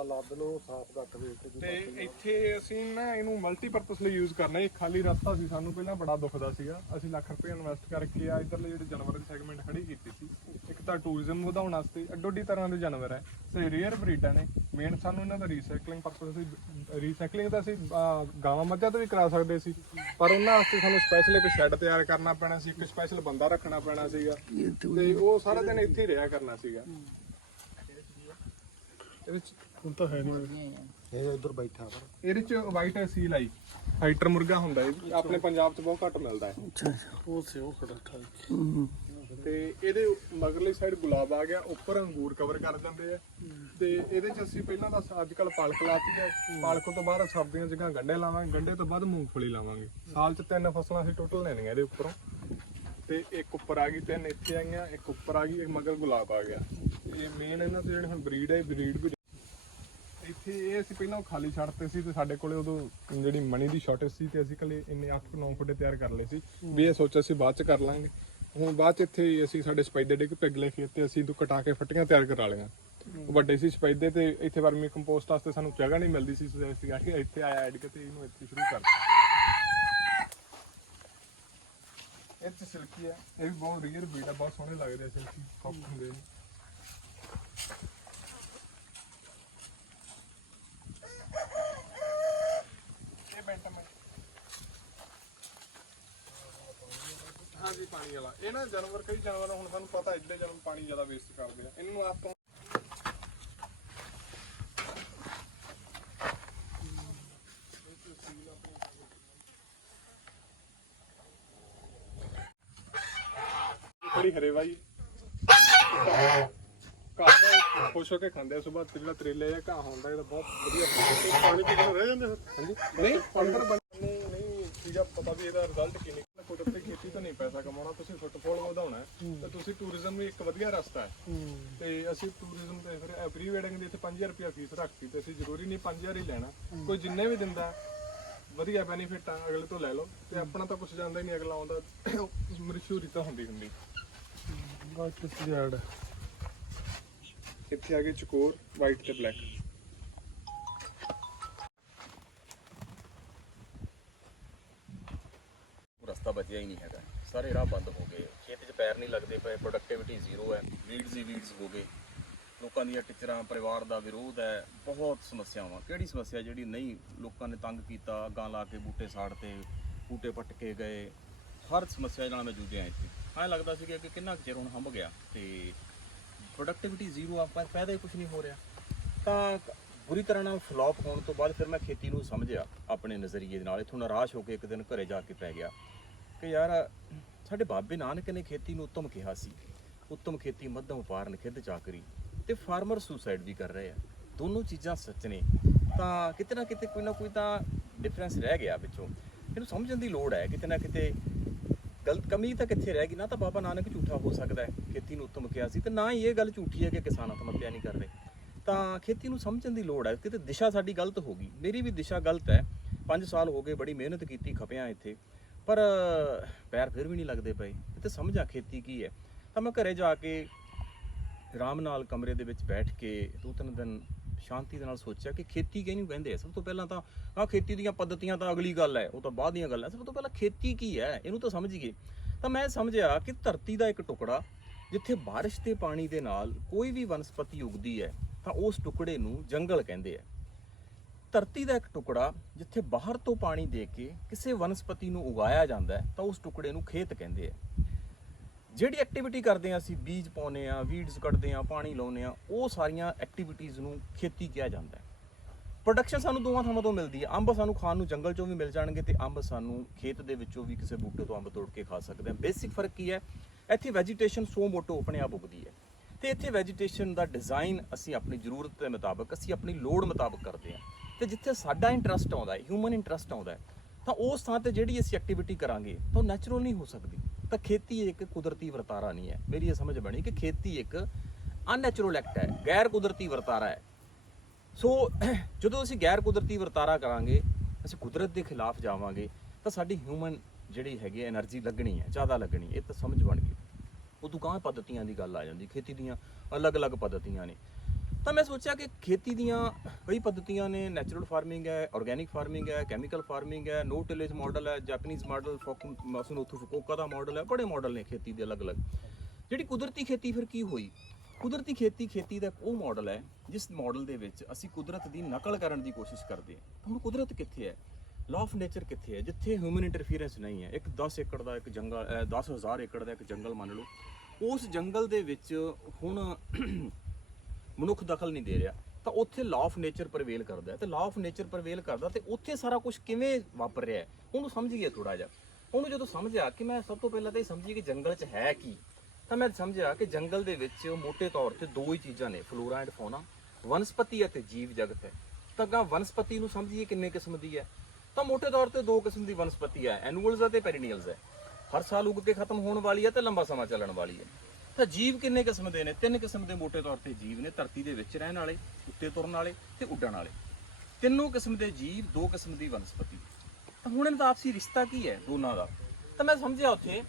ਹਵਾ ਲੱਦ ਲਓ, ਸਾਫ਼ ਰੱਖ ਦੇ ਤੇ ਇੱਥੇ ਅਸੀਂ ਨਾ ਇਹਨੂੰ ਮਲਟੀਪਰਪਸ ਲਈ ਯੂਜ਼ ਕਰਨਾ। ਇਹ ਖਾਲੀ ਰਸਤਾ ਸੀ, ਸਾਨੂੰ ਪਹਿਲਾਂ ਬੜਾ ਦੁਖਦਾ ਸੀਗਾ। ਅਸੀਂ ਲੱਖ ਰੁਪਏ ਇਨਵੈਸਟ ਕਰਕੇ ਆ ਇਧਰਲੇ ਜਿਹੜੇ ਜਾਨਵਰ ਦੀ ਸੈਗਮੈਂਟ ਖੜੀ ਕੀਤੀ ਸੀ। ਇੱਕ ਤਾਂ ਟੂਰਿਜ਼ਮ ਵਧਾਉਣ ਵਾਸਤੇ ਅੱਡੋ-ਅੱਡੀ ਤਰ੍ਹਾਂ ਦੇ ਜਾਨਵਰ ਹੈ ਤੇ ਰੇਅਰ ਬਰੀਡਾਂ ਨੇ। ਮੇਨ ਸਾਨੂੰ ਇਹਨਾਂ ਦਾ ਰੀਸਾਈਕਲਿੰਗ ਪਰਪਸ ਸੀ। ਰੀਸਾਈਕਲਿੰਗ ਤਾਂ ਅਸੀਂ ਗਾਵਾਂ ਮੱਝਾਂ ਤੋਂ ਵੀ ਕਰਾ ਸਕਦੇ ਸੀ, ਪਰ ਉਹਨਾਂ ਵਾਸਤੇ ਸਾਨੂੰ ਸਪੈਸ਼ਲ ਇੱਕ ਸ਼ੈੱਡ ਤਿਆਰ ਕਰਨਾ ਪੈਣਾ ਸੀ, ਇੱਕ ਸਪੈਸ਼ਲ ਬੰਦਾ ਰੱਖਣਾ ਪੈਣਾ ਸੀਗਾ ਤੇ ਉਹ ਸਾਰਾ ਦਿਨ ਇੱਥੇ ਹੀ ਰਿਹਾ ਕਰਨਾ ਸੀਗਾ। ਇਹਦੇ ਚ ਹੁਣ ਤਾਂ ਹੈ ਨਹੀਂ ਇਹ ਉਧਰ ਬੈਠਾ ਪਰ ਇਹਦੇ ਚ ਵਾਈਟ ਸੀਲ ਆਈ ਫਾਈਟਰ ਮੁਰਗਾ ਹੁੰਦਾ। ਇਹ ਆਪਣੇ ਪੰਜਾਬ ਚ ਬਹੁਤ ਘੱਟ ਮਿਲਦਾ ਹੈ। ਅੱਛਾ ਉਹ ਸੇ ਉਹ ਖੜਾ ਠਾ ਤੇ ਇਹਦੇ ਮਗਰਲੀ ਸਾਈਡ ਗੁਲਾਬ ਆ ਗਿਆ, ਉੱਪਰ ਅੰਗੂਰ ਕਵਰ ਕਰ ਦਿੰਦੇ ਆ। ਤੇ ਇਹਦੇ ਚ ਅਸੀਂ ਪਹਿਲਾਂ ਤਾਂ ਅੱਜ ਕੱਲ ਪਾਲਕ ਲਾਤੀ ਹੈ, ਪਾਲਕ ਤੋਂ ਬਾਅਦ ਸਰਦੀਆਂ ਚ ਗੰਢੇ ਲਾਵਾਂਗੇ, ਗੰਢੇ ਤੋਂ ਬਾਅਦ ਮੂੰਗਫਲੀ ਲਾਵਾਂਗੇ। ਸਾਲ ਚ 3 ਫਸਲਾਂ ਅਸੀਂ ਟੋਟਲ ਲੈਣੀਆਂ ਇਹਦੇ ਉੱਪਰੋਂ। ਤੇ ਇੱਕ ਉੱਪਰ ਆ ਗਈ, 3 ਇੱਥੇ ਆਈਆਂ, ਇੱਕ ਉੱਪਰ ਆ ਗਈ, ਇੱਕ ਮਗਰ ਗੁਲਾਬ ਆ ਗਿਆ। ਇਹ ਮੇਨ ਇਹਨਾਂ ਤੋਂ ਜਿਹੜੇ ਹੁਣ ਬਰੀਡ ਹੈ, ਬਰੀਡ ਵੀ ਇੱਥੇ ਇਹ ਅਸੀਂ ਪਹਿਲਾਂ ਖਾਲੀ ਛੱਡਤੇ ਸੀ ਤੇ ਸਾਡੇ ਕੋਲੇ ਉਦੋਂ ਜਿਹੜੀ ਮਨੀ ਦੀ ਸ਼ਾਰਟੇਜ ਸੀ ਤੇ ਅਸੀਂ ਕੱਲੇ ਇੰਨੇ 8-9 ਫੁੱਟੇ ਤਿਆਰ ਕਰ ਲਏ ਸੀ ਵੀ ਇਹ ਸੋਚਿਆ ਸੀ ਬਾਅਦ ਚ ਕਰ ਲਾਂਗੇ। ਹੁਣ ਬਾਅਦ ਚ ਇੱਥੇ ਅਸੀਂ ਸਾਡੇ ਸਪੈਦੇ ਡਿੱਗ ਪਿਗਲੇ ਖੇਤ ਤੇ ਅਸੀਂ ਤੋਂ ਕਟਾ ਕੇ ਫੱਟੀਆਂ ਤਿਆਰ ਕਰਾ ਲਈਆਂ। ਵੱਡੇ ਸੀ ਸਪੈਦੇ ਤੇ ਇੱਥੇ ਵਰਮੀ ਕੰਪੋਸਟ ਵਾਸਤੇ ਸਾਨੂੰ ਜਗ੍ਹਾ ਨਹੀਂ ਮਿਲਦੀ ਸੀ, ਅਸੀਂ ਇੱਥੇ ਆਇਆ ਐਡ ਕੇ ਤੇ ਇਹਨੂੰ ਇੱਥੇ ਸ਼ੁਰੂ ਕਰਤਾ। ਇਹ ਚ ਸਿਲਕੀ ਹੈ, ਇਹ ਵੀ ਬਹੁਤ ਰੀਅਰ ਬਰੀਡ ਆ, ਬਹੁਤ ਸੋਹਣੇ ਲੱਗਦੇ ਆ ਸਿਲਕੀ ਸੌਫਟ ਹੁੰਦੇ ਨੇ। ਹਾਂਜੀ ਪਾਣੀ ਵਾਲਾ ਇਹ ਨਾ ਜਾਨਵਰ, ਕਈ ਜਾਨਵਰ ਹੁਣ ਸਾਨੂੰ ਪਤਾ ਇੱਦਾਂ ਜਦੋਂ ਪਾਣੀ ਜ਼ਿਆਦਾ ਵੇਸਟ ਕਰਦੇ ਆ, ਇਹਨਾਂ ਨੂੰ ਆਪ ਤੋਂ ਬੜੀ ਹਰੇਵਾਈ ਘਾਹ ਦਾ ਖੁਸ਼ ਹੋ ਕੇ ਖਾਂਦੇ ਆ। ਸੁਬਾਹ ਜਿਹੜਾ ਤਰੇਲੇ ਜਾਂ ਘਾਹ ਹੁੰਦਾ ਇਹਦਾ ਬਹੁਤ ਵਧੀਆ ਪਾਣੀ ਪੀਣ ਰਹਿ ਜਾਂਦੇ। ਹਾਂਜੀ ਨਹੀਂ ਅੰਦਰ ਬਣਨੇ ਨਹੀਂ ਚੀਜ਼ਾਂ ਪਤਾ ਵੀ ਇਹਦਾ ਰਿਜ਼ਲਟ ਕੀ ਨਿਕਲਣਾ। ਕੁਦਰਤੀ ਖੇਤੀ ਤੋਂ ਨਹੀਂ ਪੈਸਾ ਕਮਾਉਣਾ, ਤੁਸੀਂ ਫੁੱਟਫਾਲ ਵਧਾਉਣਾ ਤੇ ਤੁਸੀਂ ਟੂਰਿਜ਼ਮ ਵੀ ਇੱਕ ਵਧੀਆ ਰਸਤਾ ਹੈ। ਤੇ ਅਸੀਂ ਟੂਰਿਜ਼ਮ ਤੇ ਫਿਰ ਪ੍ਰੀ ਵੈਡਿੰਗ ਦੇ ਇੱਥੇ 5000 ਰੁਪਇਆ ਫੀਸ ਰੱਖਤੀ ਤੇ ਅਸੀਂ ਜ਼ਰੂਰੀ ਨਹੀਂ 5000 ਹੀ ਲੈਣਾ, ਕੋਈ ਜਿੰਨੇ ਵੀ ਦਿੰਦਾ ਵਧੀਆ ਬੈਨੀਫਿਟ ਆ ਅਗਲੇ ਤੋਂ ਲੈ ਲਓ ਤੇ ਆਪਣਾ ਤਾਂ ਕੁਝ ਜਾਂਦਾ ਹੀ ਨਹੀਂ, ਅਗਲਾ ਆਉਂਦਾ ਮਸ਼ਹੂਰੀ ਤਾਂ ਹੁੰਦੀ। ਇੱਥੇ ਆ ਗਏ ਚਕੋਰ ਵਾਈਟ ਤੇ ਬਲੈਕ। ਰਸਤਾ ਬਚਿਆ ਹੀ ਨਹੀਂ ਹੈਗਾ, ਸਾਰੇ ਰਾਹ ਬੰਦ ਹੋ ਗਏ, ਖੇਤ 'ਚ ਪੈਰ ਨਹੀਂ ਲੱਗਦੇ ਪਏ, ਪ੍ਰੋਡਕਟਿਵਿਟੀ ਜ਼ੀਰੋ ਹੈ, ਵੀਡਸ ਹੀ ਵੀਡਸ ਹੋ ਗਏ, ਲੋਕਾਂ ਦੀਆਂ ਟੀਚਰਾਂ, ਪਰਿਵਾਰ ਦਾ ਵਿਰੋਧ ਹੈ, ਬਹੁਤ ਸਮੱਸਿਆਵਾਂ। ਕਿਹੜੀ ਸਮੱਸਿਆ ਜਿਹੜੀ ਨਹੀਂ ਲੋਕਾਂ ਨੇ ਤੰਗ ਕੀਤਾ, ਅੱਗਾਂ ਲਾ ਕੇ ਬੂਟੇ ਸਾੜਤੇ, ਬੂਟੇ ਪੱਟ ਕੇ ਗਏ, ਹਰ ਸਮੱਸਿਆ ਨਾਲ ਮੈਂ ਜੂਝਿਆ ਇੱਥੇ। ਐਂ ਲੱਗਦਾ ਸੀ ਕਿ ਕਿੰਨਾ ਕੁ ਚਿਰ ਹੁਣ ਹੰਭ ਗਿਆ ਤੇ ਪ੍ਰੋਡਕਟਿਵਿਟੀ ਜ਼ੀਰੋ, ਆਪਾਂ ਪੈਦਾ ਹੀ ਕੁਝ ਨਹੀਂ ਹੋ ਰਿਹਾ। ਤਾਂ ਬੁਰੀ ਤਰ੍ਹਾਂ ਨਾਲ ਫਲੋਪ ਹੋਣ ਤੋਂ ਬਾਅਦ ਫਿਰ ਮੈਂ ਖੇਤੀ ਨੂੰ ਸਮਝਿਆ ਆਪਣੇ ਨਜ਼ਰੀਏ ਦੇ ਨਾਲ। ਇੱਥੋਂ ਨਿਰਾਸ਼ ਹੋ ਕੇ ਇੱਕ ਦਿਨ ਘਰੇ ਜਾ ਕੇ ਪੈ ਗਿਆ ਕਿ ਯਾਰ ਸਾਡੇ ਬਾਬੇ ਨਾਨਕ ਨੇ ਖੇਤੀ ਨੂੰ ਉੱਤਮ ਕਿਹਾ ਸੀ, ਉੱਤਮ ਖੇਤੀ ਮੱਧਮ ਵਪਾਰ ਨਿਖਿੱਧ ਚਾਕਰੀ, ਤੇ ਫਾਰਮਰ ਸੁਸਾਈਡ ਵੀ ਕਰ ਰਹੇ ਆ। ਦੋਨੋਂ ਚੀਜ਼ਾਂ ਸੱਚ ਨੇ, ਤਾਂ ਕਿਤੇ ਨਾ ਕਿਤੇ ਕੋਈ ਨਾ ਕੋਈ ਤਾਂ ਡਿਫਰੈਂਸ ਰਹਿ ਗਿਆ ਵਿੱਚੋਂ। ਇਹਨੂੰ ਸਮਝਣ ਦੀ ਲੋੜ ਹੈ, ਕਿਤੇ ਨਾ ਕਿਤੇ ਗਲਤ ਕਮੀ ਤਾਂ ਕਿੱਥੇ ਰਹਿ ਗਈ। ਨਾ ਤਾਂ ਬਾਬਾ ਨਾਨਕ ਝੂਠਾ ਹੋ ਸਕਦਾ ਹੈ, ਖੇਤੀ ਨੂੰ ਉੱਤਮ ਕਿਹਾ ਸੀ, ਤੇ ਨਾ ਹੀ ਇਹ ਗੱਲ ਝੂਠੀ ਹੈ ਕਿ ਕਿਸਾਨ ਆਤਮ ਹੱਤਿਆ ਨਹੀਂ ਕਰ ਰਹੇ। ਤਾਂ ਖੇਤੀ ਨੂੰ ਸਮਝਣ ਦੀ ਲੋੜ ਹੈ, ਕਿਤੇ ਦਿਸ਼ਾ ਸਾਡੀ ਗਲਤ ਹੋ ਗਈ। ਮੇਰੀ ਵੀ ਦਿਸ਼ਾ ਗਲਤ ਹੈ। 5 ਸਾਲ ਹੋ ਗਏ, ਬੜੀ ਮਿਹਨਤ ਕੀਤੀ, ਖਪਿਆ ਇੱਥੇ, ਪਰ ਪੈਰ ਫਿਰ ਵੀ ਨਹੀਂ ਲੱਗਦੇ ਪਏ। ਕਿਤੇ ਸਮਝਾਂ ਖੇਤੀ ਕੀ ਹੈ। ਤਾਂ ਮੈਂ ਘਰੇ ਜਾ ਕੇ ਆਰਾਮ ਨਾਲ ਕਮਰੇ ਦੇ ਵਿੱਚ ਬੈਠ ਕੇ 2-3 ਦਿਨ ਸ਼ਾਂਤੀ ਦੇ ਨਾਲ ਸੋਚਿਆ ਕਿ ਖੇਤੀ ਕਿਹਨੂੰ ਕਹਿੰਦੇ ਆ। ਸਭ ਤੋਂ ਪਹਿਲਾਂ ਤਾਂ ਆਹ ਖੇਤੀ ਦੀਆਂ ਪੱਧਤੀਆਂ ਤਾਂ ਅਗਲੀ ਗੱਲ ਹੈ, ਉਹ ਤਾਂ ਬਾਅਦ ਦੀਆਂ ਗੱਲਾਂ। ਸਭ ਤੋਂ ਪਹਿਲਾਂ ਖੇਤੀ ਕੀ ਹੈ, ਇਹਨੂੰ ਤਾਂ ਸਮਝੀਏ। ਤਾਂ ਮੈਂ ਸਮਝਿਆ ਕਿ ਧਰਤੀ ਦਾ ਇੱਕ ਟੁਕੜਾ ਜਿੱਥੇ ਬਾਰਿਸ਼ ਦੇ ਪਾਣੀ ਦੇ ਨਾਲ ਕੋਈ ਵੀ ਵਨਸਪਤੀ ਉਗਦੀ ਹੈ ਤਾਂ ਉਸ ਟੁਕੜੇ ਨੂੰ ਜੰਗਲ ਕਹਿੰਦੇ ਆ। ਧਰਤੀ ਦਾ ਇੱਕ ਟੁਕੜਾ ਜਿੱਥੇ ਬਾਹਰ ਤੋਂ ਪਾਣੀ ਦੇ ਕੇ ਕਿਸੇ ਵਨਸਪਤੀ ਨੂੰ ਉਗਾਇਆ ਜਾਂਦਾ ਹੈ ਤਾਂ ਉਸ ਟੁਕੜੇ ਨੂੰ ਖੇਤ ਕਹਿੰਦੇ ਆ। ਜਿਹੜੀ ਐਕਟੀਵਿਟੀ ਕਰਦੇ ਆ, ਅਸੀਂ ਬੀਜ ਪਾਉਂਦੇ ਆ, ਵੀਡਸ ਕੱਢਦੇ ਆ, ਪਾਣੀ ਲਾਉਂਦੇ ਆ, ਉਹ ਸਾਰੀਆਂ ਐਕਟੀਵਿਟੀਜ਼ ਨੂੰ ਖੇਤੀ ਕਿਹਾ ਜਾਂਦਾ ਹੈ। ਪ੍ਰੋਡਕਸ਼ਨ ਸਾਨੂੰ ਦੋਵਾਂ ਥਾਵਾਂ ਤੋਂ ਮਿਲਦੀ ਹੈ। ਅੰਬ ਸਾਨੂੰ ਖਾਣ ਨੂੰ ਜੰਗਲ ਚੋਂ ਵੀ ਮਿਲ ਜਾਣਗੇ ਤੇ ਅੰਬ ਸਾਨੂੰ ਖੇਤ ਦੇ ਵਿੱਚੋਂ ਵੀ ਕਿਸੇ ਬੂਟੇ ਤੋਂ ਅੰਬ ਤੋੜ ਕੇ ਖਾ ਸਕਦੇ ਹਾਂ। ਬੇਸਿਕ ਫਰਕ ਕੀ ਹੈ, ਇੱਥੇ ਵੈਜੀਟੇਸ਼ਨ ਸੋ ਮੋਟੋ ਆਪਣੇ ਆਪ ਉਗਦੀ ਹੈ ਤੇ ਇੱਥੇ ਵੈਜੀਟੇਸ਼ਨ ਦਾ ਡਿਜ਼ਾਈਨ ਅਸੀਂ ਆਪਣੀ ਜ਼ਰੂਰਤ ਦੇ ਮੁਤਾਬਕ, ਅਸੀਂ ਆਪਣੀ ਲੋੜ ਮੁਤਾਬਕ ਕਰਦੇ ਹਾਂ। ਤੇ ਜਿੱਥੇ ਸਾਡਾ ਇੰਟਰਸਟ ਆਉਂਦਾ ਹੈ, ਹਿਊਮਨ ਇੰਟਰਸਟ ਆਉਂਦਾ ਹੈ, ਤਾਂ ਉਸ ਥਾਂ ਤੇ ਜਿਹੜੀ ਅਸੀਂ ਐਕਟੀਵਿਟੀ ਕਰਾਂਗੇ ਤਾਂ ਉਹ ਨੈਚੁਰਲ ਨਹੀਂ ਹੋ ਸਕਦੀ। ਤਾਂ ਖੇਤੀ ਇੱਕ ਕੁਦਰਤੀ ਵਰਤਾਰਾ ਨਹੀਂ ਹੈ। ਮੇਰੀ ਇਹ ਸਮਝ ਬਣੀ ਕਿ ਖੇਤੀ ਇੱਕ ਅਨਨੈਚੁਰਲ ਐਕਟ ਹੈ, ਗੈਰ ਕੁਦਰਤੀ ਵਰਤਾਰਾ ਹੈ। ਸੋ ਜਦੋਂ ਅਸੀਂ ਗੈਰ ਕੁਦਰਤੀ ਵਰਤਾਰਾ ਕਰਾਂਗੇ, ਅਸੀਂ ਕੁਦਰਤ ਦੇ ਖਿਲਾਫ ਜਾਵਾਂਗੇ, ਤਾਂ ਸਾਡੀ ਹਿਊਮਨ ਜਿਹੜੀ ਹੈਗੀ ਐਨਰਜੀ ਲੱਗਣੀ ਹੈ, ਜ਼ਿਆਦਾ ਲੱਗਣੀ। ਇਹ ਤਾਂ ਸਮਝ ਬਣ ਗਈ। ਉਦੋਂ ਗਾਂ ਪੱਧਤੀਆਂ ਦੀ ਗੱਲ ਆ ਜਾਂਦੀ। ਖੇਤੀ ਦੀਆਂ ਅਲੱਗ-ਅਲੱਗ ਪੱਧਤੀਆਂ ਨੇ। ਤਾਂ ਮੈਂ ਸੋਚਿਆ ਕਿ ਖੇਤੀ ਦੀਆਂ ਕਈ ਪੱਧਤੀਆਂ ਨੇ, ਨੈਚੁਰਲ ਫਾਰਮਿੰਗ ਹੈ, ਆਰਗੈਨਿਕ ਫਾਰਮਿੰਗ ਹੈ, ਕੈਮੀਕਲ ਫਾਰਮਿੰਗ ਹੈ, ਨੋ ਟਿਲੇਜ ਮਾਡਲ ਹੈ, ਜਾਪਾਨੀਜ਼ ਮਾਡਲ, ਮਸਨੂਥੂ ਫੁਕੋਕਾ ਦਾ ਮਾਡਲ ਹੈ, ਬੜੇ ਮਾਡਲ ਨੇ ਖੇਤੀ ਦੇ ਅਲੱਗ-ਅਲੱਗ। ਜਿਹੜੀ ਕੁਦਰਤੀ ਖੇਤੀ ਫਿਰ ਕੀ ਹੋਈ? ਕੁਦਰਤੀ ਖੇਤੀ ਦਾ ਇੱਕ ਉਹ ਮਾਡਲ ਹੈ ਜਿਸ ਮਾਡਲ ਦੇ ਵਿੱਚ ਅਸੀਂ ਕੁਦਰਤ ਦੀ ਨਕਲ ਕਰਨ ਦੀ ਕੋਸ਼ਿਸ਼ ਕਰਦੇ ਹਾਂ। ਹੁਣ ਕੁਦਰਤ ਕਿੱਥੇ ਹੈ? ਲਾਅ ਆਫ ਨੇਚਰ ਕਿੱਥੇ ਹੈ? ਜਿੱਥੇ ਹਿਊਮਨ ਇੰਟਰਫੀਰੈਂਸ ਨਹੀਂ ਹੈ। ਇੱਕ 10 ਏਕੜ ਦਾ ਇੱਕ ਜੰਗਲ, 10,000 ਏਕੜ ਦਾ ਇੱਕ ਜੰਗਲ ਮੰਨ ਲਓ, ਉਸ ਜੰਗਲ ਦੇ ਵਿੱਚ ਹੁਣ ਮਨੁੱਖ ਦਖਲ ਨਹੀਂ ਦੇ ਰਿਹਾ, ਤਾਂ ਉੱਥੇ ਲਾਅ ਆਫ ਨੇਚਰ ਪ੍ਰਵੇਲ ਕਰਦਾ ਹੈ। ਤੇ ਲਾਅ ਆਫ ਨੇਚਰ ਪ੍ਰਵੇਲ ਕਰਦਾ ਤੇ ਉੱਥੇ ਸਾਰਾ ਕੁਝ ਕਿਵੇਂ ਵਾਪਰ ਰਿਹਾ ਹੈ ਉਹਨੂੰ ਸਮਝੀਏ ਥੋੜਾ ਜਿਹਾ। ਉਹਨੂੰ ਜਦੋਂ ਸਮਝਿਆ ਕਿ ਮੈਂ ਸਭ ਤੋਂ ਪਹਿਲਾਂ ਤਾਂ ਇਹ ਸਮਝੀ ਕਿ ਜੰਗਲ 'ਚ ਹੈ ਕੀ, ਤਾਂ ਮੈਂ ਸਮਝਿਆ ਕਿ ਜੰਗਲ ਦੇ ਵਿੱਚ ਮੋٹے ਤੌਰ ਤੇ ਦੋ ਹੀ ਚੀਜ਼ਾਂ ਨੇ, ਫਲੋਰਾ ਐਂਡ ਫੌਨਾ, ਵਨਸਪਤੀ ਅਤੇ ਜੀਵ ਜਗਤ ਹੈ। ਤਾਂ ਅਗਾਂਹ ਵਨਸਪਤੀ ਨੂੰ ਸਮਝੀਏ ਕਿੰਨੇ ਕਿਸਮ ਦੀ ਹੈ, ਤਾਂ ਮੋٹے ਤੌਰ ਤੇ ਦੋ ਕਿਸਮ ਦੀ ਵਨਸਪਤੀ ਹੈ, ਐਨੂਅਲਸ ਅਤੇ ਪੈਰੀਨੀਅਲਸ ਹੈ। ਹਰ ਸਾਲ ਉੱਗ ਕੇ ਖਤਮ ਹੋਣ ਵਾਲੀ ਹੈ ਤੇ ਲੰਬਾ ਸਮਾਂ ਚੱਲਣ ਵਾਲੀ ਹੈ। ਤਾਂ ਜੀਵ ਕਿੰਨੇ ਕਿਸਮ ਦੇ ਨੇ? 3 ਕਿਸਮ ਦੇ ਮੋٹے ਤੌਰ ਤੇ ਜੀਵ ਨੇ, ਧਰਤੀ ਦੇ ਵਿੱਚ ਰਹਿਣ ਵਾਲੇ, ਉੱਤੇ ਤੁਰਨ ਵਾਲੇ ਤੇ ਉੱਡਣ ਵਾਲੇ। ਤਿੰਨੋਂ ਕਿਸਮ ਦੇ ਜੀਵ, 2 ਕਿਸਮ ਦੀ ਵਨਸਪਤੀ। ਤਾਂ ਹੁਣ ਇਹਨਾਂ ਦਾ ਆਪਸੀ ਰਿਸ਼ਤਾ ਕੀ ਹੈ ਦੋਨਾਂ ਦਾ? ਤਾਂ ਮੈਂ ਸਮਝਿਆ ਉੱਥੇ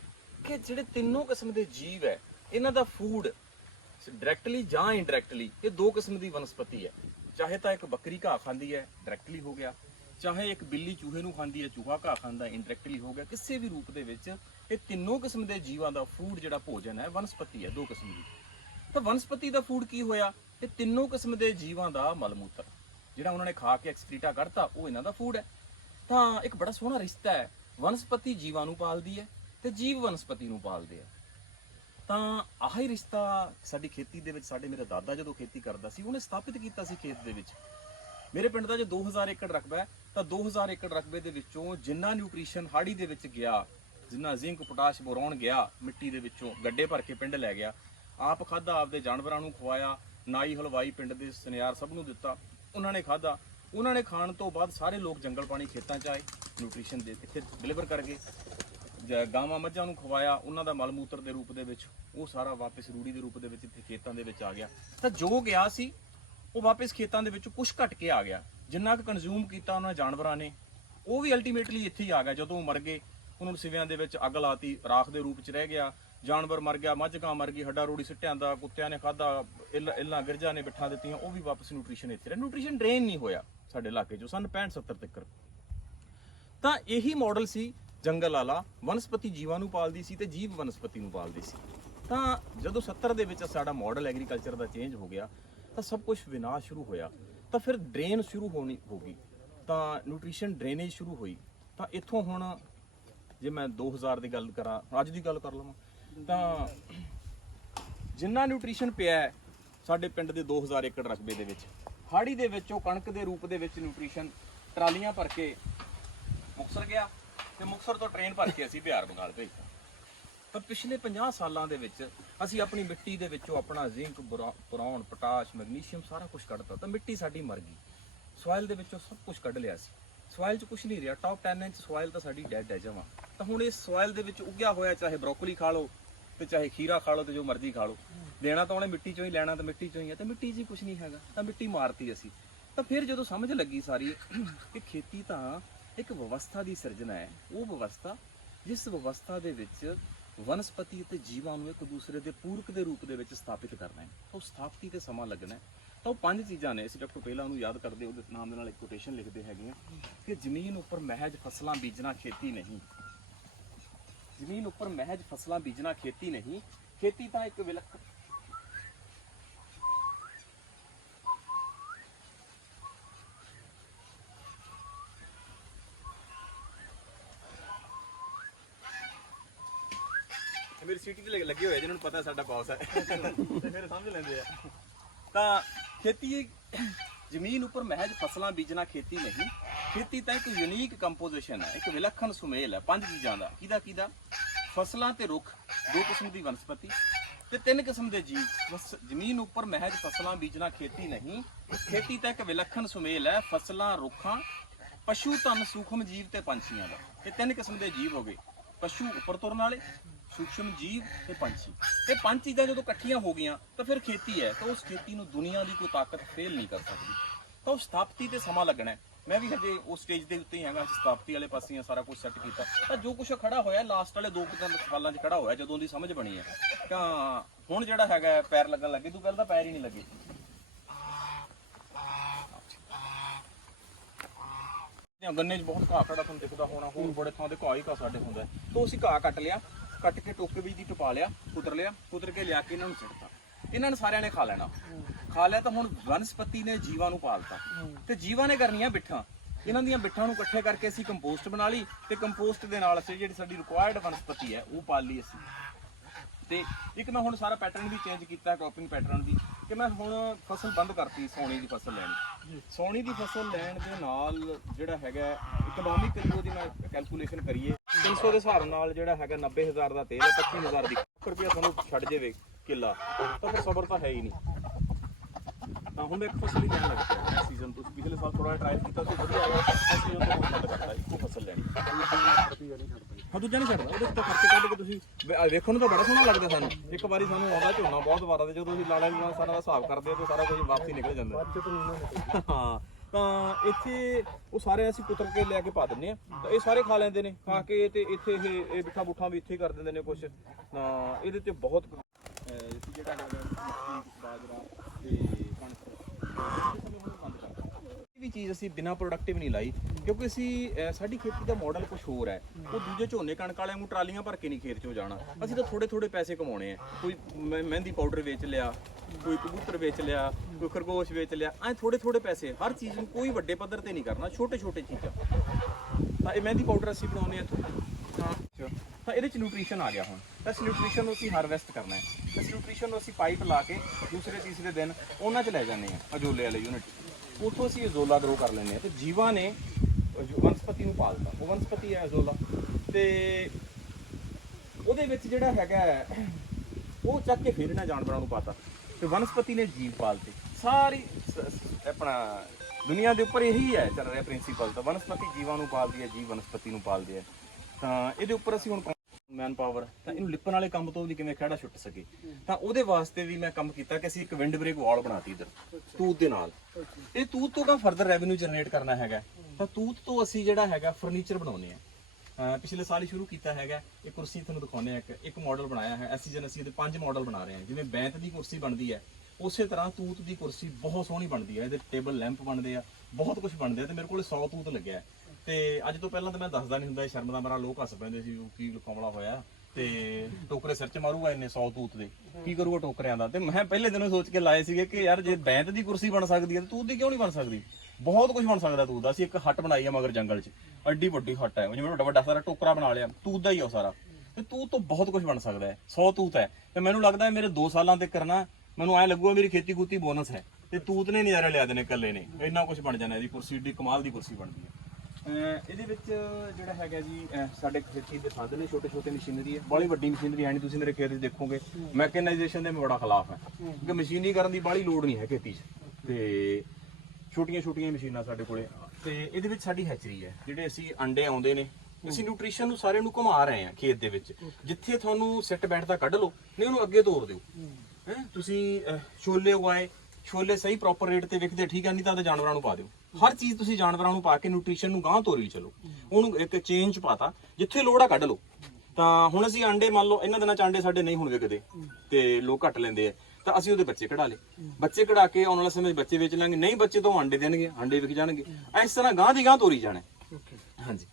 ਕਿ ਜਿਹੜੇ ਤਿੰਨੋਂ ਕਿਸਮ ਦੇ ਜੀਵ ਹੈ ਇਹਨਾਂ ਦਾ ਫੂਡ ਡਾਇਰੈਕਟਲੀ ਜਾਂ ਇਨਡਾਇਰੈਕਟਲੀ ਇਹ 2 ਕਿਸਮ ਦੀ ਵਨਸਪਤੀ ਹੈ। ਚਾਹੇ ਤਾਂ ਇੱਕ ਬੱਕਰੀ ਘਾਹ ਖਾਂਦੀ ਹੈ, ਡਾਇਰੈਕਟਲੀ ਹੋ ਗਿਆ, ਚਾਹੇ ਇੱਕ ਬਿੱਲੀ ਚੂਹੇ ਨੂੰ ਖਾਂਦੀ ਹੈ, ਚੂਹਾ ਘਾਹ ਖਾਂਦਾ, ਇਨਡਾਇਰੈਕਟਲੀ ਹੋ ਗਿਆ। ਕਿਸੇ ਵੀ ਰੂਪ ਦੇ ਵਿੱਚ ਇਹ ਤਿੰਨੋਂ ਕਿਸਮ ਦੇ ਜੀਵਾਂ ਦਾ ਫੂਡ ਜਿਹੜਾ ਭੋਜਨ ਹੈ ਵਨਸਪਤੀ ਹੈ, 2 ਕਿਸਮ ਦੀ। ਤਾਂ ਵਨਸਪਤੀ ਦਾ ਫੂਡ ਕੀ ਹੋਇਆ? ਇਹ ਤਿੰਨੋਂ ਕਿਸਮ ਦੇ ਜੀਵਾਂ ਦਾ ਮਲ ਮੂਤਰ ਜਿਹੜਾ ਉਹਨਾਂ ਨੇ ਖਾ ਕੇ ਐਕਸਕ੍ਰੀਟਾ ਕੱਢਤਾ, ਉਹ ਇਹਨਾਂ ਦਾ ਫੂਡ ਹੈ। ਤਾਂ ਇੱਕ ਬੜਾ ਸੋਹਣਾ ਰਿਸ਼ਤਾ ਹੈ, ਵਨਸਪਤੀ ਜੀਵਾਂ ਨੂੰ ਪਾਲਦੀ ਹੈ ਤੇ ਜੀਵ ਵਨਸਪਤੀ ਨੂੰ ਪਾਲਦੇ ਆ। ਤਾਂ ਆਹੀ ਰਿਸ਼ਤਾ ਸਾਡੀ ਖੇਤੀ ਦੇ ਵਿੱਚ ਮੇਰੇ ਦਾਦਾ ਜਦੋਂ ਖੇਤੀ ਕਰਦਾ ਸੀ ਉਹਨੇ ਸਥਾਪਿਤ ਕੀਤਾ ਸੀ ਖੇਤ ਦੇ ਵਿੱਚ। ਮੇਰੇ ਪਿੰਡ ਦਾ ਜੇ 2000 ਏਕੜ ਰਕਬਾ ਹੈ ਤਾਂ 2000 ਏਕੜ ਰਕਬੇ ਦੇ ਵਿੱਚੋਂ ਜਿੰਨਾ ਨਿਊਟ੍ਰੀਸ਼ਨ ਹਾੜੀ ਦੇ ਵਿੱਚ ਗਿਆ, ਜਿੰਨਾ ਜ਼ਿੰਕ, ਪੋਟਾਸ਼, ਬੋਰੋਨ ਗਿਆ ਮਿੱਟੀ ਦੇ ਵਿੱਚੋਂ, ਗੱਡੇ ਭਰ ਕੇ ਪਿੰਡ ਲੈ ਗਿਆ, ਆਪ ਖਾਦਾ, ਆਪਦੇ ਜਾਨਵਰਾਂ ਨੂੰ ਖਵਾਇਆ, ਨਾਈ ਹਲਵਾਈ ਪਿੰਡ ਦੇ ਸੁਨਿਆਰ ਸਭ ਨੂੰ ਦਿੱਤਾ, ਉਹਨਾਂ ਨੇ ਖਾਦਾ। ਉਹਨਾਂ ਨੇ ਖਾਣ ਤੋਂ ਬਾਅਦ ਸਾਰੇ ਲੋਕ ਜੰਗਲ ਪਾਣੀ ਖੇਤਾਂ 'ਚ ਆਏ, ਨਿਊਟ੍ਰੀਸ਼ਨ ਦੇ ਇੱਥੇ ਡਿਲੀਵਰ ਕਰ ਗਏ। ਗਾਵਾਂ ਮੱਝਾਂ ਨੂੰ ਖਵਾਇਆ, ਉਹਨਾਂ ਦਾ ਮਲ ਮੂਤਰ ਦੇ ਰੂਪ ਦੇ ਵਿੱਚ ਉਹ ਸਾਰਾ ਵਾਪਸ ਰੂੜੀ ਦੇ ਰੂਪ ਦੇ ਵਿੱਚ ਇੱਥੇ ਖੇਤਾਂ ਦੇ ਵਿੱਚ ਆ ਗਿਆ। ਤਾਂ ਜੋ ਗਿਆ ਸੀ ਉਹ ਵਾਪਸ ਖੇਤਾਂ ਦੇ ਵਿੱਚ ਕੁਛ ਘਟ ਕੇ ਆ ਗਿਆ। ਜਿੰਨਾ ਕੁ ਕੰਜ਼ਿਊਮ ਕੀਤਾ ਉਹਨਾਂ ਜਾਨਵਰਾਂ ਨੇ ਉਹ ਵੀ ਅਲਟੀਮੇਟਲੀ ਇੱਥੇ ਹੀ ਆ ਗਿਆ। ਜਦੋਂ ਮਰ ਗਏ ਉਹਨਾਂ ਨੂੰ ਸਿਵਿਆਂ ਦੇ ਵਿੱਚ ਅੱਗ ਲਾਤੀ, ਰਾਖ ਦੇ ਰੂਪ 'ਚ ਰਹਿ ਗਿਆ, ਜਾਨਵਰ ਮਰ ਗਿਆ, ਮੱਝ ਗਾਂ ਮਰ ਗਈ, ਹੱਡਾ ਰੋੜੀ ਸਿੱਟਿਆਂ ਦਾ, ਕੁੱਤਿਆਂ ਨੇ ਖਾਦਾ, ਇੱਲਾਂ ਗਿਰਜਾਂ ਨੇ ਬਿੱਠਾਂ ਦਿੱਤੀਆਂ, ਉਹ ਵੀ ਵਾਪਸ ਨਿਊਟ੍ਰੀਸ਼ਨ ਇੱਥੇ ਰਿਹਾ। ਨਿਊਟ੍ਰੀਸ਼ਨ ਡਰੇਨ ਨਹੀਂ ਹੋਇਆ ਸਾਡੇ ਇਲਾਕੇ 'ਚੋਂ ਸੰਨ 65-70 ਤੱਕ। ਤਾਂ ਇਹੀ ਮਾਡਲ ਸੀ ਜੰਗਲ ਵਾਲਾ, ਵਨਸਪਤੀ ਜੀਵਾਂ ਨੂੰ ਪਾਲਦੀ ਸੀ ਤੇ ਜੀਵ ਵਨਸਪਤੀ ਨੂੰ ਪਾਲਦੀ ਸੀ। ਤਾਂ ਜਦੋਂ 70 ਦੇ ਵਿੱਚ ਸਾਡਾ ਮਾਡਲ ਐਗਰੀਕਲਚਰ ਦਾ ਚੇਂਜ ਹੋ ਗਿਆ ਤਾਂ ਸਭ ਕੁਝ ਵਿਨਾਸ਼ ਸ਼ੁਰੂ ਹੋਇਆ। ਤਾਂ ਫਿਰ ਡਰੇਨ ਸ਼ੁਰੂ ਹੋ ਗਈ, ਤਾਂ ਨਿਊਟ੍ਰੀਸ਼ਨ ਡਰੇਨੇਜ ਸ਼ੁਰੂ ਹੋਈ। ਤਾਂ ਇੱਥੋਂ ਹੁਣ ਜੇ ਮੈਂ 2000 ਦੀ ਗੱਲ ਕਰਾਂ, ਅੱਜ ਦੀ ਗੱਲ ਕਰ ਲਵਾਂ, ਤਾਂ ਜਿੰਨਾ ਨਿਊਟ੍ਰੀਸ਼ਨ ਪਿਆ ਹੈ ਸਾਡੇ ਪਿੰਡ ਦੇ 2000 ਏਕੜ ਰਕਬੇ ਦੇ ਵਿੱਚ, ਹਾੜੀ ਦੇ ਵਿੱਚ ਉਹ ਕਣਕ ਦੇ ਰੂਪ ਦੇ ਵਿੱਚ ਨਿਊਟ੍ਰੀਸ਼ਨ ਟਰਾਲੀਆਂ ਭਰ ਕੇ ਮੁਕਤਸਰ ਗਿਆ ਤੇ ਮੁਕਤਸਰ ਤੋਂ ਟ੍ਰੇਨ ਭਰ ਕੇ ਅਸੀਂ ਬਿਹਾਰ ਬੰਗਾਲ ਭੇਜਤਾ। ਤਾਂ ਪਿਛਲੇ 50 ਸਾਲਾਂ ਦੇ ਵਿੱਚ ਅਸੀਂ ਆਪਣੀ ਮਿੱਟੀ ਦੇ ਵਿੱਚੋਂ ਆਪਣਾ ਜ਼ਿੰਕ, ਬੋਰੋਨ, ਪੋਟਾਸ਼, ਮੈਗਨੀਸ਼ੀਅਮ ਸਾਰਾ ਕੁਝ ਕੱਢਤਾ। ਤਾਂ ਮਿੱਟੀ ਸਾਡੀ ਮਰ ਗਈ, ਸੋਇਲ ਦੇ ਵਿੱਚੋਂ ਸਭ ਕੁਝ ਕੱਢ ਲਿਆ ਸੀ, ਸੋਇਲ 'ਚ ਕੁਝ ਨਹੀਂ ਰਿਹਾ। ਟੌਪ 10 ਇੰਚ ਸੋਇਲ ਤਾਂ ਸਾਡੀ ਡੈਡ ਹੈ ਜਮਾਂ। ਤਾਂ ਹੁਣ ਇਸ ਸੋਇਲ ਦੇ ਵਿੱਚ ਉੱਗਿਆ ਹੋਇਆ ਚਾਹੇ ਬਰੋਕਲੀ ਖਾ ਲਓ ਤੇ ਚਾਹੇ ਖੀਰਾ ਖਾ ਲਓ ਤੇ ਜੋ ਮਰਜ਼ੀ ਖਾ ਲਓ, ਲੈਣਾ ਤਾਂ ਉਹਨੇ ਮਿੱਟੀ 'ਚੋਂ ਹੀ ਲੈਣਾ, ਤਾਂ ਮਿੱਟੀ 'ਚੋਂ ਹੀ ਹੈ। ਤਾਂ ਮਿੱਟੀ 'ਚ ਹੀ ਕੁਝ ਨਹੀਂ ਹੈਗਾ, ਤਾਂ ਮਿੱਟੀ ਮਾਰਤੀ ਅਸੀਂ। ਤਾਂ ਫਿਰ ਜਦੋਂ ਸਮਝ ਲੱਗੀ ਸਾਰੀ ਕਿ ਖੇਤੀ ਤਾਂ ਇੱਕ ਵਿਵਸਥਾ ਦੀ ਸਿਰਜਣਾ ਹੈ, ਉਹ ਵਿਵਸਥਾ ਜਿਸ ਵਿਵਸਥਾ ਦੇ ਵਿੱਚ ਵਨਸਪਤੀ ਅਤੇ ਜੀਵਾਂ ਨੂੰ ਇੱਕ ਦੂਸਰੇ ਦੇ ਪੂਰਕ ਦੇ ਰੂਪ ਦੇ ਵਿੱਚ ਸਥਾਪਿਤ ਕਰਨਾ ਹੈ, ਤਾਂ ਉਹ ਸਥਾਪਤੀ ਤੇ ਸਮਾਂ ਲੱਗਣਾ ਹੈ। ਤਾਂ ਉਹ 5 ਚੀਜ਼ਾਂ ਨੇ। ਅਸੀਂ ਡਾਕਟਰ ਪਹਿਲਾਂ ਉਹਨੂੰ ਯਾਦ ਕਰਦੇ, ਉਹਦੇ ਨਾਮ ਦੇ ਨਾਲ ਇੱਕ ਕੋਟੇਸ਼ਨ ਲਿਖਦੇ ਹੈਗੇ ਆ ਕਿ ਜ਼ਮੀਨ ਉੱਪਰ ਮਹਿਜ ਫਸਲਾਂ ਬੀਜਣਾ ਖੇਤੀ ਨਹੀਂ, ਜ਼ਮੀਨ ਉੱਪਰ ਮਹਿਜ ਫਸਲਾਂ ਬੀਜਣਾ ਖੇਤੀ ਨਹੀਂ, ਖੇਤੀ ਤਾਂ ਇੱਕ ਵਿਲੱਖਣ ਮੇਰੀ ਸਿਟੀ ਤੇ ਲੱਗੇ ਹੋਏ ਜਿਹਨਾਂ ਨੂੰ ਪਤਾ ਸਾਡਾ ਬੌਸ ਹੈ ਤੇ ਫਿਰ ਸਮਝ ਲੈਂਦੇ ਆ। ਤਾਂ ਖੇਤੀ ਜ਼ਮੀਨ ਉੱਪਰ ਮਹਿਜ ਫਸਲਾਂ ਬੀਜਣਾ ਖੇਤੀ ਨਹੀਂ, ਖੇਤੀ ਤਾਂ ਇੱਕ ਯੂਨੀਕ ਕੰਪੋਜੀਸ਼ਨ ਹੈ, ਇੱਕ ਵਿਲੱਖਣ ਸੁਮੇਲ ਹੈ 5 ਚੀਜ਼ਾਂ ਦਾ। ਕਿਹਦਾ? ਫਸਲਾਂ ਤੇ ਰੁੱਖ, 2 ਕਿਸਮ ਦੀ ਵਨਸਪਤੀ ਤੇ 3 ਕਿਸਮ ਦੇ ਜੀਵ। ਜ਼ਮੀਨ ਉੱਪਰ ਮਹਿਜ ਫਸਲਾਂ ਬੀਜਣਾ ਖੇਤੀ ਨਹੀਂ, ਖੇਤੀ ਤਾਂ ਇੱਕ ਵਿਲੱਖਣ ਸੁਮੇਲ ਹੈ ਫਸਲਾਂ, ਰੁੱਖਾਂ, ਪਸ਼ੂ ਧਨ, ਸੂਖਮ ਜੀਵ ਤੇ ਪੰਛੀਆਂ ਦਾ। ਇਹ 3 ਕਿਸਮ ਦੇ ਜੀਵ ਹੋ ਗਏ, ਪਸ਼ੂ ਉੱਪਰ ਤੁਰਨ ਵਾਲੇ, ਸੂਖਮ ਜੀਵ ਤੇ ਪੰਛੀ। ਇਹ 5 ਚੀਜ਼ਾਂ ਜਦੋਂ ਇਕੱਠੀਆਂ ਹੋ ਗਈਆਂ ਤਾਂ ਫਿਰ ਖੇਤੀ ਹੈ। ਤਾਂ ਉਸ ਖੇਤੀ ਨੂੰ ਦੁਨੀਆ ਦੀ ਕੋਈ ਤਾਕਤ ਫੇਲ ਨਹੀਂ ਕਰ ਸਕਦੀ। ਤਾਂ ਉਹ ਸਥਾਪਤੀ ਤੇ ਸਮਾਂ ਲੱਗਣਾ ਹੈ। ਮੈਂ ਵੀ ਹਜੇ ਉਸ ਸਟੇਜ ਦੇ ਉੱਤੇ ਹੀ ਹੈਗਾ, ਸਥਾਪਤੀ ਵਾਲੇ ਪਾਸੇ ਆ, ਸਾਰਾ ਕੁਝ ਸੈੱਟ ਕੀਤਾ। ਤਾਂ ਜੋ ਕੁਝ ਖੜਾ ਹੋਇਆ ਲਾਸਟ ਵਾਲੇ 2-3 ਸਾਲਾਂ 'ਚ ਖੜਾ ਹੋਇਆ, ਜਦੋਂ ਦੀ ਸਮਝ ਬਣੀ ਹੈ। ਤਾਂ ਹੁਣ ਜਿਹੜਾ ਹੈਗਾ ਪੈਰ ਲੱਗਣ ਲੱਗੇ, ਤੂੰ ਪਹਿਲਾਂ ਤਾਂ ਪੈਰ ਹੀ ਨਹੀਂ ਲੱਗੇ। ਗੰਨੇ 'ਚ ਬਹੁਤ ਘਾਹ ਖੜਾ ਤੁਹਾਨੂੰ ਦਿਖਦਾ ਹੋਣਾ, ਹੋਰ ਬੜੇ ਥਾਂ ਤੇ ਘਾਹ ਹੀ ਘਾਹ ਸਾਡੇ ਹੁੰਦਾ। ਤੋਂ ਅਸੀਂ ਘਾਹ ਕੱਟ ਲਿਆ, ਕੱਟ ਕੇ ਟੋਕੇ ਵਿੱਚ ਦੀ ਟਪਾ ਲਿਆ, ਕੁਤਰ ਕੇ ਲਿਆ ਕੇ ਇਹਨਾਂ ਨੂੰ ਸਿੱਟਤਾ। ਇਹਨਾਂ ਨੇ ਸਾਰਿਆਂ ਨੇ ਖਾ ਲੈਣਾ, ਖਾ ਲਿਆ ਤਾਂ ਹੁਣ ਵਨਸਪਤੀ ਨੇ ਜੀਵਾਂ ਨੂੰ ਪਾਲਤਾ, ਤੇ ਜੀਵਾਂ ਨੇ ਕਰਨੀਆਂ ਬਿੱਠਾਂ। ਇਹਨਾਂ ਦੀਆਂ ਬਿੱਠਾਂ ਨੂੰ ਇਕੱਠੇ ਕਰਕੇ ਅਸੀਂ ਕੰਪੋਸਟ ਬਣਾ ਲਈ, ਤੇ ਕੰਪੋਸਟ ਦੇ ਨਾਲ ਅਸੀਂ ਜਿਹੜੀ ਸਾਡੀ ਰਿਕੁਆਇਰਡ ਵਨਸਪਤੀ ਹੈ ਉਹ ਪਾਲ ਲਈ ਅਸੀਂ। ਤੇ ਇੱਕ ਮੈਂ ਹੁਣ ਸਾਰਾ ਪੈਟਰਨ ਵੀ ਚੇਂਜ ਕੀਤਾ, ਕ੍ਰੌਪਿੰਗ ਪੈਟਰਨ ਦੀ, ਕਿ ਮੈਂ ਹੁਣ ਫਸਲ ਬੰਦ ਕਰਤੀ ਸੌਣੀ ਦੀ ਫਸਲ ਲੈਣੀ। ਸੌਣੀ ਦੀ ਫਸਲ ਲੈਣ ਦੇ ਨਾਲ ਜਿਹੜਾ ਹੈਗਾ ਇਕਨੋਮਿਕਲੀ ਉਹਦੀ ਮੈਂ ਕੈਲਕੂਲੇਸ਼ਨ ਕਰੀਏ 300 ਦੇ ਹਿਸਾਬ ਨਾਲ ਜਿਹੜਾ ਹੈਗਾ 90,000 ਦਾ ਤੇਲ, 25,000 ਦੀ ਰੁਪਇਆ ਤੁਹਾਨੂੰ ਛੱਡ ਜਾਵੇ ਕਿੱਲਾ, ਤਾਂ ਫਿਰ ਸਬਰ ਤਾਂ ਹੈ ਹੀ ਨਹੀਂ। ਤਾਂ ਹੁਣ ਮੈਂ ਇੱਕ ਫਸਲ ਹੀ ਲੈਣ ਲੱਗ ਪਿਆ ਇਸ ਸੀਜ਼ਨ। ਤੁਸੀਂ ਪਿਛਲੇ ਸਾਲ ਥੋੜਾ ਟਰਾਈ ਕੀਤਾ ਸੀ, ਵਧੀਆ ਆਇਆ। ਇਸ ਸੀਜ਼ਨ ਤੋਂ ਬੰਦ ਕਰਤਾ, ਇੱਕੋ ਫਸਲ ਲੈਣੀ। ਹਾਂ ਦੂਜਾ ਨਹੀਂ ਛੱਡਦਾ, ਉਹਦੇ ਉੱਤੇ ਖਰਚੇ ਕੱਢ ਕੇ ਤੁਸੀਂ ਵੇਖਣ ਨੂੰ ਤਾਂ ਬੜਾ ਸੋਹਣਾ ਲੱਗਦਾ ਸਾਨੂੰ। ਇੱਕ ਵਾਰੀ ਸਾਨੂੰ ਆਉਂਦਾ ਝੋਨਾ ਬਹੁਤ ਵਾਰ ਤੇ ਜਦੋਂ ਅਸੀਂ ਲਾਲਾ ਜੀ ਨਾਲ ਸਾਰਾ ਦਾ ਹਿਸਾਬ ਕਰਦੇ ਤਾਂ ਸਾਰਾ ਕੁਝ ਵਾਪਸੀ ਨਿਕਲ ਜਾਂਦਾ। ਹਾਂ ਤਾਂ ਇੱਥੇ ਉਹ ਸਾਰੇ ਅਸੀਂ ਕੁਤਰ ਕੇ ਲਿਆ ਕੇ ਪਾ ਦਿੰਦੇ ਆ, ਤਾਂ ਇਹ ਸਾਰੇ ਖਾ ਲੈਂਦੇ ਨੇ, ਖਾ ਕੇ ਤੇ ਇੱਥੇ ਇਹ ਬਿੱਠਾ ਬੁੱਠਾ ਵੀ ਇੱਥੇ ਕਰ ਦਿੰਦੇ ਨੇ ਕੁਛ। ਤਾਂ ਇਹਦੇ ਤੇ ਬਹੁਤ ਜਿਹੜਾ ਬਾਜਰਾ ਤੇ ਵੀ ਚੀਜ਼ ਅਸੀਂ ਬਿਨਾਂ ਪ੍ਰੋਡਕਟਿਵ ਨਹੀਂ ਲਾਈ, ਕਿਉਂਕਿ ਅਸੀਂ ਸਾਡੀ ਖੇਤੀ ਦਾ ਮਾਡਲ ਕੁਝ ਹੋਰ ਹੈ। ਉਹ ਦੂਜੇ ਝੋਨੇ ਕਣਕ ਵਾਲਿਆਂ ਨੂੰ ਟਰਾਲੀਆਂ ਭਰ ਕੇ ਨਹੀਂ ਖੇਤ 'ਚੋਂ ਜਾਣਾ, ਅਸੀਂ ਤਾਂ ਥੋੜੇ ਪੈਸੇ ਕਮਾਉਣੇ ਆ। ਕੋਈ ਮਹਿੰਦੀ ਪਾਊਡਰ ਵੇਚ ਲਿਆ, ਕੋਈ ਕਬੂਤਰ ਵੇਚ ਲਿਆ, ਕੋਈ ਖਰਗੋਸ਼ ਵੇਚ ਲਿਆ, ਐਂ ਥੋੜੇ ਪੈਸੇ। ਹਰ ਚੀਜ਼ ਨੂੰ ਕੋਈ ਵੱਡੇ ਪੱਧਰ ਤੇ ਨਹੀਂ ਕਰਨਾ, ਛੋਟੇ ਚੀਜ਼ਾਂ। ਤਾਂ ਇਹ ਮਹਿੰਦੀ ਪਾਊਡਰ ਅਸੀਂ ਬਣਾਉਂਦੇ ਆ ਇੱਥੋਂ। ਤਾਂ ਇਹਦੇ 'ਚ ਨਿਊਟ੍ਰੀਸ਼ਨ ਆ ਗਿਆ। ਹੁਣ ਤਾਂ ਇਸ ਨਿਊਟ੍ਰੀਸ਼ਨ ਨੂੰ ਅਸੀਂ ਹਾਰਵੈਸਟ ਕਰਨਾ ਹੈ। ਇਸ ਨਿਊਟ੍ਰੀਸ਼ਨ ਨੂੰ ਅਸੀਂ ਪਾਈਪ ਲਾ ਕੇ ਦੂਸਰੇ ਤੀਸਰੇ ਦਿਨ ਉਹਨਾਂ 'ਚ ਲੈ ਜਾਂਦੇ ਆ ਅਜੋਲੇ ਵਾਲੇ ਯੂਨਿਟ। ਉੱਥੋਂ ਅਸੀਂ ਅਜੋਲਾ ਗਰੋ ਕਰ ਲੈਂਦੇ ਆ, ਤੇ ਜੀਵਾਂ ਨੇ ਵਨਸਪਤੀ ਨੂੰ ਪਾਲਤਾ। ਉਹ ਵਨਸਪਤੀ ਹੈ ਅਜੋਲਾ, ਤੇ ਉਹਦੇ ਵਿੱਚ ਜਿਹੜਾ ਹੈਗਾ ਉਹ ਚੱਕ ਕੇ ਫਿਰ ਇਹਨਾਂ ਜਾਨਵਰਾਂ ਨੂੰ ਪਾਤਾ, ਤੇ ਵਨਸਪਤੀ ਨੇ ਜੀਵ ਪਾਲਤੇ। ਸਾਰੀ ਆਪਣਾ ਦੁਨੀਆ ਦੇ ਉੱਪਰ ਇਹੀ ਹੈ ਚੱਲ ਰਿਹਾ ਪ੍ਰਿੰਸੀਪਲ। ਤਾਂ ਵਨਸਪਤੀ ਜੀਵਾਂ ਨੂੰ ਪਾਲਦੀ ਹੈ, ਜੀਵ ਵਨਸਪਤੀ ਨੂੰ ਪਾਲਦੇ ਆ। ਤਾਂ ਇਹਦੇ ਉੱਪਰ ਅਸੀਂ ਹੁਣ ਮੈਨ ਪਾਵਰ, ਤਾਂ ਇਹਨੂੰ ਲਿਪਣ ਵਾਲੇ ਕੰਮ ਤੋਂ ਵੀ ਕਿਵੇਂ ਖੜਾ ਛੁੱਟ ਸਕੇ, ਤਾਂ ਉਹਦੇ ਵਾਸਤੇ ਵੀ ਮੈਂ ਕੰਮ ਕੀਤਾ ਕਿ ਅਸੀਂ ਇੱਕ ਵਿੰਡ ਬ੍ਰੇਕ ਵਾਲ ਬਣਾਤੀ ਇੱਧਰ ਤੂਤ ਦੇ ਨਾਲ। ਇਹ ਤੂਤ ਤੋਂ ਫਰਦਰ ਰੈਵਨਿਊ ਜਨਰੇਟ ਕਰਨਾ ਹੈਗਾ, ਤਾਂ ਤੂਤ ਤੋਂ ਅਸੀਂ ਜਿਹੜਾ ਹੈਗਾ ਫਰਨੀਚਰ ਬਣਾਉਨੇ ਆ। ਪਿਛਲੇ ਸਾਲ ਹੀ ਸ਼ੁਰੂ ਕੀਤਾ ਹੈਗਾ। ਇਹ ਕੁਰਸੀ ਤੁਹਾਨੂੰ ਦਿਖਾਉਂਦੇ ਆ, ਇੱਕ ਮਾਡਲ ਬਣਾਇਆ ਹੈ। ਇਸ ਸੀਜ਼ਨ ਅਸੀਂ ਇਹਦੇ 5 ਮਾਡਲ ਬਣਾ ਰਹੇ ਹਾਂ। ਜਿਵੇਂ ਬੈਂਤ ਦੀ ਕੁਰਸੀ ਬਣਦੀ ਹੈ, ਉਸੇ ਤਰ੍ਹਾਂ ਤੂਤ ਦੀ ਕੁਰਸੀ ਬਹੁਤ ਸੋਹਣੀ ਬਣਦੀ ਹੈ। ਇਹਦੇ ਟੇਬਲ ਲੈਂਪ ਬਣਦੇ ਆ, ਬਹੁਤ ਕੁਝ ਬਣਦੇ ਆ, ਤੇ ਮੇਰੇ ਕੋਲ 100 ਤੂਤ ਲੱਗਿਆ। ਤੇ ਅੱਜ ਤੋਂ ਪਹਿਲਾਂ ਤਾਂ ਮੈਂ ਦੱਸਦਾ ਨਹੀਂ ਹੁੰਦਾ, ਸ਼ਰਮ ਦਾ ਮੇਰਾ ਲੋਕ ਹੱਸ ਪੈਂਦੇ ਸੀ, ਕੀ ਕਮਲਾ ਹੋਇਆ, ਤੇ ਟੋਕਰੇ ਸਿਰ 'ਚ ਮਾਰੂਗਾ ਇੰਨੇ 100 ਤੂਤ ਦੇ, ਕੀ ਕਰੂਗਾ ਟੋਕਰਿਆਂ ਦਾ। ਤੇ ਮੈਂ ਪਹਿਲੇ ਦਿਨੋਂ ਸੋਚ ਕੇ ਲਾਏ ਸੀਗੇ ਕਿ ਯਾਰ ਜੇ ਬੈਂਤ ਦੀ ਕੁਰਸੀ ਬਣ ਸਕਦੀ ਹੈ, ਤੂਤ ਦੀ ਕਿਉਂ ਨਹੀਂ ਬਣ ਸਕਦੀ। ਬਹੁਤ ਕੁਝ ਬਣ ਸਕਦਾ ਤੂਤ ਦਾ। ਅਸੀਂ ਇੱਕ ਹੱਟ ਬਣਾਈ ਆ ਮਗਰ ਜੰਗਲ 'ਚ, ਐਡੀ ਵੱਡੀ ਹੱਟ ਹੈ, ਜਿਵੇਂ ਵੱਡਾ ਸਾਰਾ ਟੋਕਰਾ ਬਣਾ ਲਿਆ, ਤੂਤ ਦਾ ਹੀ ਆ ਸਾਰਾ। ਤੇ ਤੂਤ ਤੋਂ ਬਹੁਤ ਕੁਝ ਬਣ ਸਕਦਾ ਹੈ। 100 ਤੂਤ ਹੈ, ਤੇ ਮੈਨੂੰ ਲੱਗਦਾ ਮੇਰੇ 2 ਸਾਲਾਂ ਤੇ ਕਰਨਾ, ਮੈਨੂੰ ਐਂ ਲੱਗੂਗਾ ਮੇਰੀ ਖੇਤੀ ਖੂਤੀ ਬੋਨਸ ਹੈ। ਤੇ ਤੂਤ ਨੇ ਨਜ਼ਾਰੇ ਲਿਆ ਦੇਣੇ ਇਕੱਲੇ ਨੇ, ਇੰਨਾ ਕੁਝ ਬਣ ਜਾਣਾ। ਇਹਦੀ ਕੁਰਸੀ ਏਡੀ ਕਮਾਲ ਦੀ ਕੁਰਸੀ ਬਣਦੀ ਹੈ। ਇਹਦੇ ਵਿੱਚ ਜਿਹੜਾ ਹੈਗਾ ਜੀ ਸਾਡੇ ਖੇਤੀ ਦੇ ਸਾਧਨ ਨੇ, ਛੋਟੇ ਮਸ਼ੀਨਰੀ ਹੈ। ਬਾਹਲੀ ਵੱਡੀ ਮਸ਼ੀਨਰੀ ਹੈ ਨਹੀਂ, ਤੁਸੀਂ ਮੇਰੇ ਖੇਤ 'ਚ ਦੇਖੋਗੇ। ਮੈਕਨਾਈਜੇਸ਼ਨ ਦੇ ਮੈਂ ਬੜਾ ਖਿਲਾਫ ਹੈ, ਕਿਉਂਕਿ ਮਸ਼ੀਨੀਕਰਨ ਦੀ ਬਾਹਲੀ ਲੋੜ ਨਹੀਂ ਹੈ ਖੇਤੀ 'ਚ, ਤੇ ਛੋਟੀਆਂ ਮਸ਼ੀਨਾਂ ਸਾਡੇ ਕੋਲੇ। ਤੇ ਇਹਦੇ ਵਿੱਚ ਸਾਡੀ ਹੈਚਰੀ ਹੈ, ਜਿਹੜੇ ਅਸੀਂ ਅੰਡੇ ਆਉਂਦੇ ਨੇ, ਅਸੀਂ ਨਿਊਟ੍ਰੀਸ਼ਨ ਨੂੰ ਸਾਰੇ ਨੂੰ ਘੁਮਾ ਰਹੇ ਹਾਂ ਖੇਤ ਦੇ ਵਿੱਚ। ਜਿੱਥੇ ਤੁਹਾਨੂੰ ਸਿੱਟ ਬੈਠਦਾ ਕੱਢ ਲਓ, ਨਹੀਂ ਉਹਨੂੰ ਅੱਗੇ ਤੋਰ ਦਿਓ। ਤੁਸੀਂ ਛੋਲੇ ਉਗਾਏ, ਛੋਲੇ ਸਹੀ ਪ੍ਰੋਪਰ ਰੇਟ ਤੇ ਵਿਕਦੇ, ਠੀਕ ਹੈ, ਨਹੀਂ ਤਾਂ ਜਾਨਵਰਾਂ ਨੂੰ ਪਾ ਦਿਓ। ਹਰ ਚੀਜ਼ ਤੁਸੀਂ ਜਾਨਵਰਾਂ ਨੂੰ ਪਾ ਕੇ ਨਿਊਟ੍ਰੀਸ਼ਨ ਨੂੰ ਗਾਂਹ ਤੋਰੀ ਚਲੋ। ਉਹਨੂੰ ਇੱਕ ਚੇਂਜ ਪਾਤਾ, ਜਿੱਥੇ ਲੋੜ ਆ ਕੱਢ ਲਓ। ਤਾਂ ਹੁਣ ਅਸੀਂ ਅੰਡੇ, ਮੰਨ ਲਓ ਇਹਨਾਂ ਦਿਨਾਂ 'ਚ ਅੰਡੇ ਸਾਡੇ ਨਹੀਂ ਹੁਣ ਵਿਕਦੇ, ਤੇ ਲੋਕ ਘੱਟ ਲੈਂਦੇ ਆ, ਤਾਂ ਅਸੀਂ ਉਹਦੇ ਬੱਚੇ ਕਢਾ ਲਏ। ਬੱਚੇ ਕਢਾ ਕੇ ਆਉਣ ਵਾਲੇ ਸਮੇਂ ਬੱਚੇ ਵੇਚ ਲਾਂਗੇ, ਨਹੀਂ ਬੱਚੇ ਤੋਂ ਅੰਡੇ ਦੇਣਗੇ, ਅੰਡੇ ਵਿਕ ਜਾਣਗੇ। ਇਸ ਤਰ੍ਹਾਂ ਗਾਂਹ ਦੀ ਗਾਂਹ ਤੋਰੀ ਜਾਣਾ। ਹਾਂਜੀ।